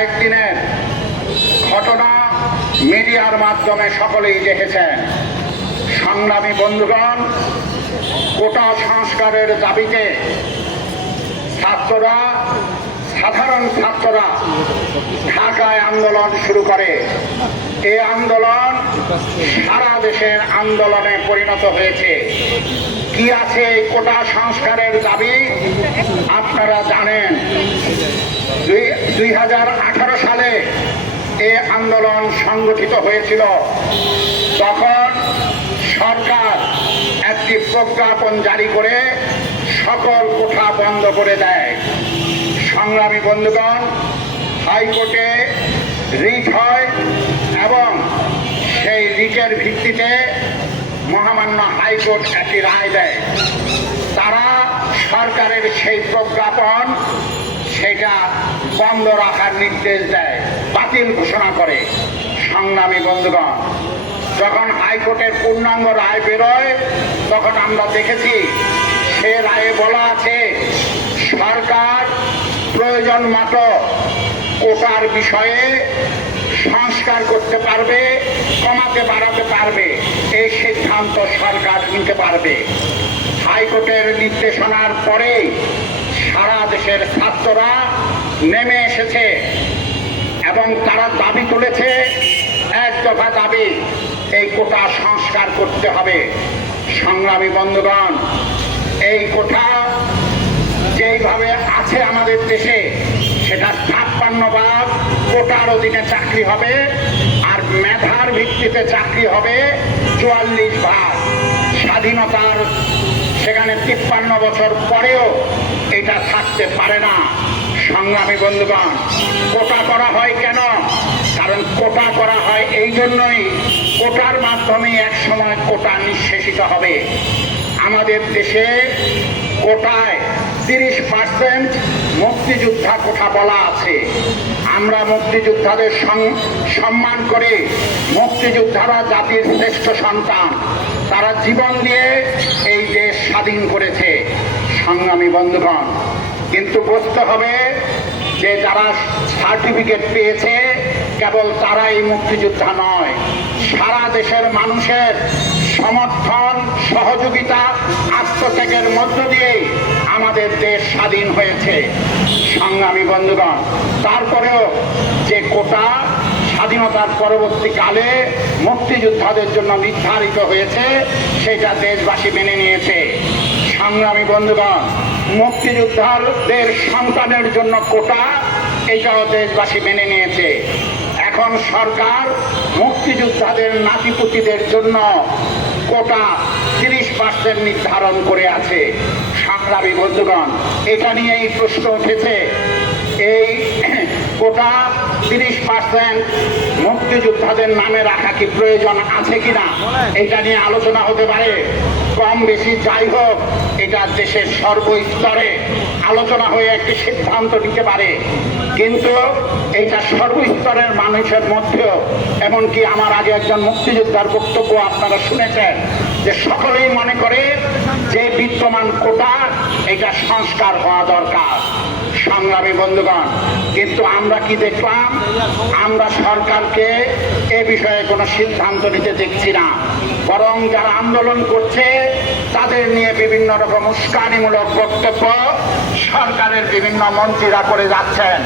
কয়েকদিনের ঘটনা মিডিয়ার মাধ্যমে সকলেই দেখেছেন। সংগ্রামী বন্ধুগণ কোটা সংস্কারের দাবিতে ছাত্ররা সাধারণ ছাত্ররা ঢাকায় আন্দোলন শুরু করে। এই আন্দোলন সারা দেশের আন্দোলনে পরিণত হয়েছে। কি আছে এই কোটা সংস্কারের দাবি? আপনারা জানেন দুই হাজার আঠারো সালে এ আন্দোলন সংগঠিত হয়েছিল। তখন সরকার একটি প্রজ্ঞাপন জারি করে সকল কোঠা বন্ধ করে দেয়। সংগ্রামী বন্ধুগণ, হাইকোর্টে রিট হয় এবং সেই রিটের ভিত্তিতে মহামান্য হাইকোর্ট একটি রায় দেয়। তারা সরকারের সেই প্রজ্ঞাপন, সেটা বন্ধ রাখার নির্দেশ দেয়, বাতিল ঘোষণা করে। সংগ্রামী বন্ধুগণ, যখন হাইকোর্টের পূর্ণাঙ্গ রায় বেরোয়, তখন আমরা দেখেছি, সে রায়ে বলা আছে, সরকার প্রয়োজন মতো কোটার বিষয়ে সংস্কার করতে পারবে, কমাতে বাড়াতে পারবে, এই সিদ্ধান্ত সরকার নিতে পারবে। হাইকোর্টের নির্দেশনার পরে সারা দেশের ছাত্ররা নেমে এসেছে এবং তারা দাবি তুলেছে, এক দফা দাবি, এই কোটা সংস্কার করতে হবে। সংগ্রামী বন্ধুগণ, এই কোটা যেইভাবে আছে আমাদের দেশে, সেটা ছাপ্পান্ন ভাগ কোটার অধীনে চাকরি হবে আর মেধার ভিত্তিতে চাকরি হবে চুয়াল্লিশ ভাগ। স্বাধীনতার সেখানে তিপ্পান্ন বছর পরেও এটা থাকতে পারে না। সংগ্রামী বন্ধুগণ, কোটা করা হয় কেন? কারণ কোটা করা হয় এই জন্যই কোটার মাধ্যমে এক সময় কোটা নিঃশেষিত হবে। আমাদের দেশে কোটায় তিরিশ পার্সেন্ট মুক্তিযোদ্ধা কথা বলা আছে। আমরা মুক্তিযোদ্ধাদের সম্মান করে। মুক্তিযোদ্ধারা জাতির শ্রেষ্ঠ সন্তান। তারা জীবন দিয়ে এই দেশ স্বাধীন করেছে। সংগ্রামী বন্ধুগণ, কিন্তু বুঝতে হবে যে যারা সার্টিফিকেট পেয়েছে, কেবল তারাই মুক্তিযোদ্ধা নয়। সারা দেশের মানুষের সমর্থন, সহযোগিতা, আত্মত্যাগের মধ্য দিয়েই আমাদের দেশ স্বাধীন হয়েছে। সংগ্রামী বন্ধুগণ, তারপরেও যে কোটা স্বাধীনতার পরবর্তীকালে মুক্তিযোদ্ধাদের জন্য নির্ধারিত হয়েছে, সেটা দেশবাসী মেনে নিয়েছে। সংগ্রামী বন্ধুগণ, মুক্তিযোদ্ধাদের সন্তানের জন্য কোটা, এটাও দেশবাসী মেনে নিয়েছে। এখন সরকার মুক্তিযোদ্ধাদের নাতিপুতিদের জন্য কোটা তিরিশ পার্সেন্ট নির্ধারণ করে আছে। সংগ্রামী বন্ধুগণ, এটা নিয়েই প্রশ্ন উঠেছে। এই কোটা তিরিশ পার্সেন্ট মুক্তিযোদ্ধাদের নামে রাখা কি প্রয়োজন আছে কিনা, এটা নিয়ে আলোচনা হতে পারে। কম বেশি যাই হোক, এটা দেশের সর্বস্তরে আলোচনা হয়ে একটি সিদ্ধান্ত নিতে পারে। কিন্তু এটা সর্বস্তরের মানুষের মধ্যেও, এমনকি আমার আগে একজন মুক্তিযোদ্ধার বক্তব্য আপনারা শুনেছেন যে সকলেই মনে করে যে বিদ্যমান কোটা, এটা সংস্কার হওয়া দরকার। সংগ্রামী বন্ধুগণ, কিন্তু আমরা কি দেখলাম? আমরা সরকারকে এ বিষয়ে কোনো সিদ্ধান্ত নিতে দেখছি না। বরং যারা আন্দোলন করছে, তাদের নিয়ে বিভিন্ন রকম উস্কানিমূলক বক্তব্য সরকারের বিভিন্ন মন্ত্রীরা করে যাচ্ছেন।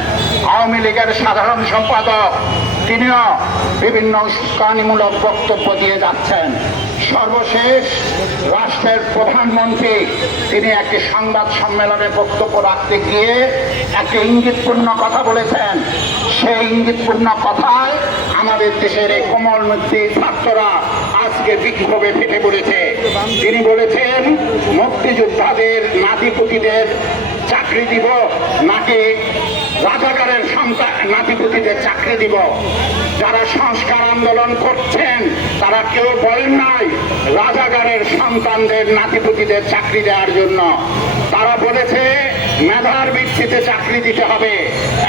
আওয়ামী লীগের সাধারণ সম্পাদক তিনিও বিভিন্ন উস্কানিমূলক বক্তব্য দিয়ে যাচ্ছেন। সর্বশেষ রাষ্ট্রের প্রধানমন্ত্রী, তিনি একটি সংবাদ সম্মেলনে বক্তব্য রাখতে গিয়ে একটি ইঙ্গিতপূর্ণ কথা বলেছেন। সেই ইঙ্গিতপূর্ণ কথায় আমাদের দেশের এই কোমল মূর্তি ছাত্ররা আজকে বিক্ষোভে ফেটে পড়েছে। তিনি বলেছেন, মুক্তিযোদ্ধাদের নাতিপুতিদের চাকরি দিব নাকি রাজাকারের নাতিপুতিদের চাকরি দিব? যারা সংস্কার আন্দোলন করছেন, তারা কেউ বলেন নাই রাজাগারের সন্তানদের নাতিপুতিদের চাকরি দেওয়ার জন্য। তারা বলেছে, মেধার ভিত্তিতে চাকরি দিতে হবে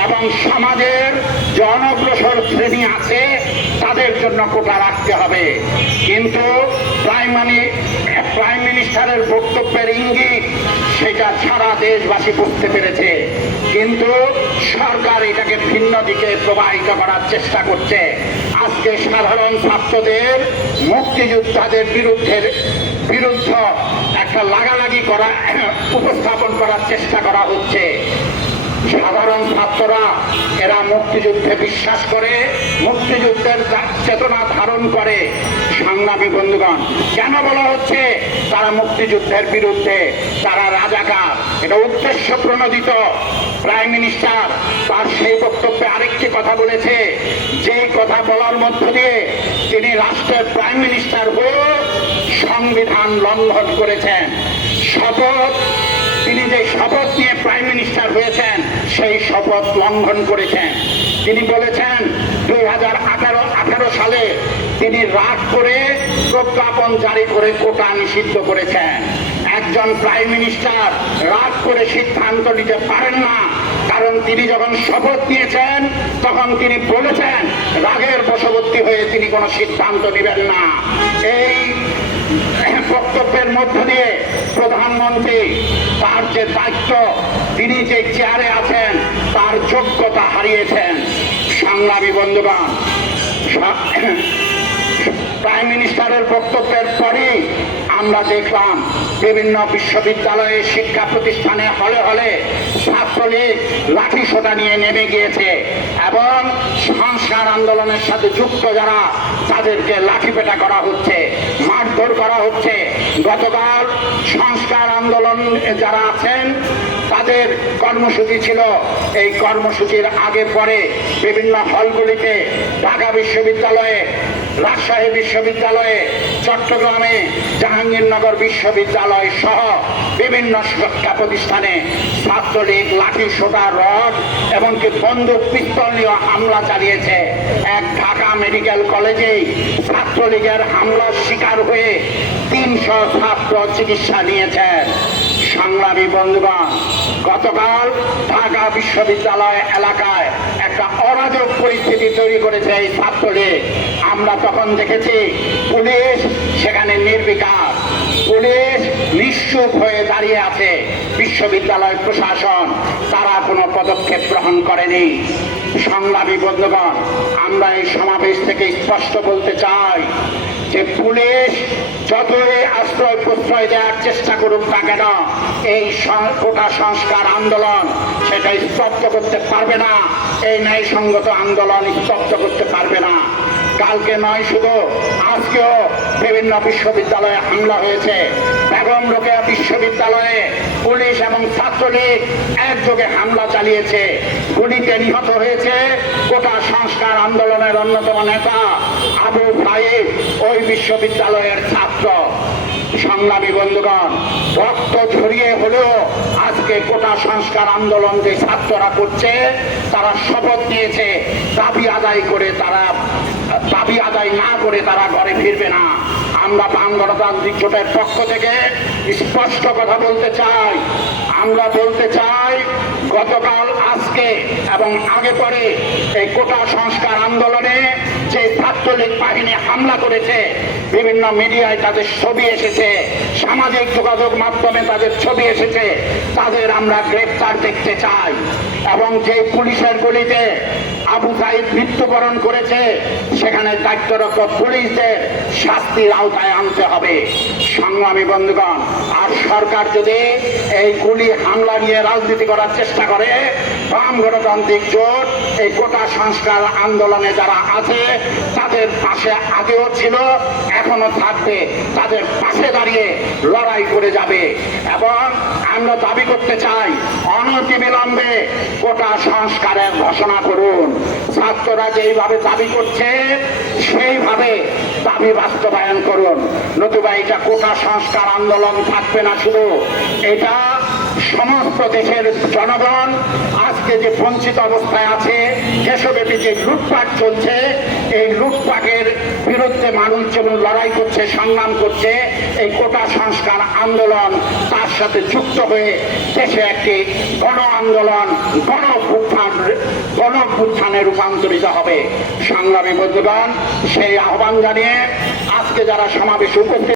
এবং সমাজের যে অনগ্রসর শ্রেণি আছে, তাদের জন্য কোটা রাখতে হবে। কিন্তু প্রাইমারি প্রাইম মিনিস্টারের বক্তব্যের ইঙ্গিত সারা দেশবাসী বুঝতে পেরেছে। কিন্তু সরকার এটাকে ভিন্ন দিকে প্রবাহিত করার চেষ্টা করছে। আজকে সাধারণ ছাত্রদের, মুক্তিযোদ্ধাদের বিরুদ্ধে বিরুদ্ধ একটা লাগালাগি করা, উপস্থাপন করার চেষ্টা করা হচ্ছে। ছাত্ররা এরা মুক্তিযুদ্ধে বিশ্বাস করে, মুক্তিযুদ্ধের চেতনা ধারণ করে। সংগ্রামী বন্ধুগণ, কেন বলা হচ্ছে তারা মুক্তিযুদ্ধের বিরুদ্ধে? তারা রাজাকার। এটা উদ্দেশ্য প্রণোদিত। প্রাইম মিনিস্টার তার সেই বক্তব্যে আরেকটি কথা বলেছে। যে কথা বলার মধ্য দিয়ে তিনি রাষ্ট্রের প্রাইম মিনিস্টার হয়েও সংবিধান লঙ্ঘন করেছেন। শপথ, তিনি যে শপথ নিয়ে প্রাইম মিনিস্টার হয়েছেন সেই শপথ লঙ্ঘন করেছেন। তিনি বলেছেন, দুই হাজার আঠারো আঠারো সালে তিনি রাগ করে প্রজ্ঞাপন জারি করে কোটা নিষিদ্ধ করেছেন। একজন প্রাইম মিনিস্টার রাগ করে সিদ্ধান্ত নিতে পারেন না, কারণ তিনি যখন শপথ নিয়েছেন, তখন তিনি বলেছেন, রাগের বশবর্তী হয়ে তিনি কোনো সিদ্ধান্ত নেবেন না। এই বক্তব্যের মধ্য দিয়ে প্রধানমন্ত্রী তার যে দায়িত্ব। তিনি যে চেয়ারে আছেন, তার যোগ্যতা হারিয়েছেন। সংগ্রামী বন্ধুগণ প্রাইম মিনিস্টারের বক্তব্যের পরে আমরা দেখলাম, বিভিন্ন বিশ্ববিদ্যালয়ে শিক্ষা প্রতিষ্ঠানে হলে হলে ছাত্রলীগ লাঠি সোটা নিয়ে নেমে গিয়েছে এবং সংস্কার আন্দোলনের সাথে যুক্ত যারা, তাদেরকে লাঠিপেটা করা হচ্ছে, মারধর করা হচ্ছে। গতকাল সংস্কার আন্দোলন যারা আছেন, তাদের কর্মসূচি ছিল। এই কর্মসূচির আগে পরে বিভিন্ন হলগুলিতে ঢাকা বিশ্ববিদ্যালয়ে রাজশাহী বিশ্ববিদ্যালয়ে, চট্টগ্রামে, জাহাঙ্গীরনগর বিশ্ববিদ্যালয় সহ বিভিন্ন শিক্ষা প্রতিষ্ঠানে ছাত্রলীগ লাঠি সোটা রড এমনকি বন্দুক, পিস্তল নিয়ে হামলা চালিয়েছে। এক ঢাকা মেডিকেল কলেজেই ছাত্রলীগের হামলার শিকার হয়ে তিনশো ছাত্র চিকিৎসা নিয়েছেন। সংগ্রামী বন্ধুগণ, গতকাল ঢাকা বিশ্ববিদ্যালয় এলাকায় একটা অরাজক পরিস্থিতি তৈরি করেছে এই ছাত্রলীগ আমরা তখন দেখেছি পুলিশ সেখানে নির্বিকার। পুলিশ নিশ্চুপ হয়ে দাঁড়িয়ে আছে। বিশ্ববিদ্যালয় প্রশাসন, তারা কোনো পদক্ষেপ গ্রহণ করেনি। সংগ্রামী বন্ধুগণ, আমরা এই সমাবেশ থেকে স্পষ্ট বলতে চাই যে পুলিশ যতই আশ্রয় প্রশ্রয় দেওয়ার চেষ্টা করুক না কেন, এই কোটা সংস্কার আন্দোলন সেটা স্তব্ধ করতে পারবে না, এই ন্যায়সঙ্গত আন্দোলন স্তব্ধ করতে পারবে না। কালকে নয় শুধু আজকেও বিভিন্ন বিশ্ববিদ্যালয়ে হামলা হয়েছে। বেগম রোকেয়া বিশ্ববিদ্যালয়ে পুলিশ এবং ছাত্রলীগ একযোগে হামলা চালিয়েছে। গুলিতে নিহত হয়েছে কোটা সংস্কার আন্দোলনের অন্যতম নেতা আবু সাইদ, ওই বিশ্ববিদ্যালয়ের ছাত্র। সংগ্রামী বন্ধুগণ, রক্ত ঝরিয়ে হলেও আজকে কোটা সংস্কার আন্দোলন যে ছাত্ররা করছে, তারা শপথ নিয়েছে, দাবি আদায় করে তারা, দাবি আদায় না করে তারা ঘরে ফিরবে না। আমরা বাম গণতান্ত্রিক জোটের পক্ষ থেকে স্পষ্ট কথা বলতে চাই। আমরা বলতে চাই, গতকাল, আজকে এবং আগে পরে এই কোটা সংস্কার আন্দোলনে যে ছাত্রলীগ বাহিনী হামলা করেছে, বিভিন্ন মিডিয়ায় তাদের ছবি এসেছে, সামাজিক যোগাযোগ মাধ্যমে তাদের ছবি এসেছে, তাদের আমরা গ্রেপ্তার দেখতে চাই এবং যে পুলিশের গুলিতে আবু সাইদ মৃত্যুবরণ করেছে, সেখানে দায়িত্বরত পুলিশদের শাস্তির আওতায় আনতে হবে। সংগ্রামী বন্ধুগণ, আর সরকার যদি এই গুলি হামলা নিয়ে রাজনীতি করার চেষ্টা করে, বাম গণতান্ত্রিক জোট এই কোটা সংস্কার আন্দোলনে যারা আছে, তাদের পাশে আগেও ছিল, এখনও থাকবে। তাদের পাশে দাঁড়িয়ে লড়াই করে যাবে। এবং আমরা দাবি করতে চাই, অনতিবিলম্বে কোটা সংস্কারের ঘোষণা করুন। ছাত্ররা যেইভাবে দাবি করছে সেইভাবে দাবি বাস্তবায়ন করুন। নতুবা এটা কোটা সংস্কার আন্দোলন থাকবে না শুধু। এটা সমস্ত দেশের জনগণ আজকে যে বঞ্চিত অবস্থায় আছে, দেশব্যাপী যে লুটপাট চলছে, এই লুটপাটের বিরুদ্ধে মানুষ যেমন লড়াই করছে, সংগ্রাম করছে, এই কোটা সংস্কার আন্দোলন তার সাথে যুক্ত হয়ে দেশে একটি গণ আন্দোলন গণ গণ উত্থানে রূপান্তরিত হবে। সংগ্রামী বন্ধুগণ, সেই আহ্বান জানিয়ে আজকে যারা সমাবেশ উপস্থিত